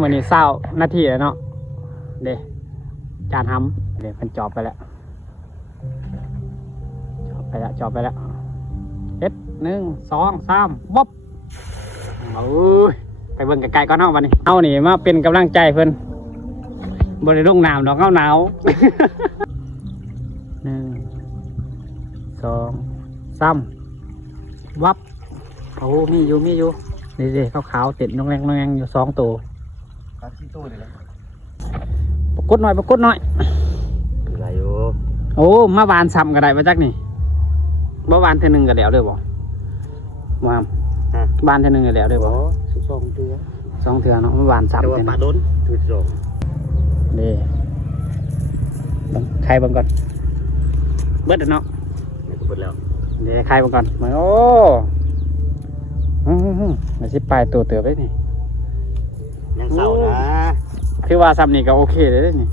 มื้อนี้20 นาทีแล้วเนาะเด้จานทำเดี๋ยวมันจอบไปแล้วจอบไปแล้วเฮ็ด1 2 3บ๊อบโอ้ยไปเบิ่งไกลๆก่อนเนาะวันนี้เอานี่มาเป็นกำลังใจเพิ่นบ่ได้ลงน้ำดอกหนาว1 2 3วับโอ้มีอยู่นี่ขาวๆติดน้องแรงอยู่2ตัวตัดที่ตู้เลยนะปรากฏหน่อยอะไรอยู่โอ้มาบานซ้ำก็ได้มาจักนี่บ่บานเท่านึงก็แล้วเด้อบ่มาบานเท่านึงก็แล้วเด้อบ่2 เดือน 2 เทื่อเนาะมาบานซ้ำ แต่ว่าปลาโดนถือ2นี่ใครเบิ่งก่อนเบิดเนาะไม่ก็เบิดแล้วเดี๋ยวใครเบิ่งก่อนมาโอ้มาสิปลายตัวเติบได้นี่ ยังเศร้านะคือว่าซ้ำนี่ก็โอเคเลยเด้นี่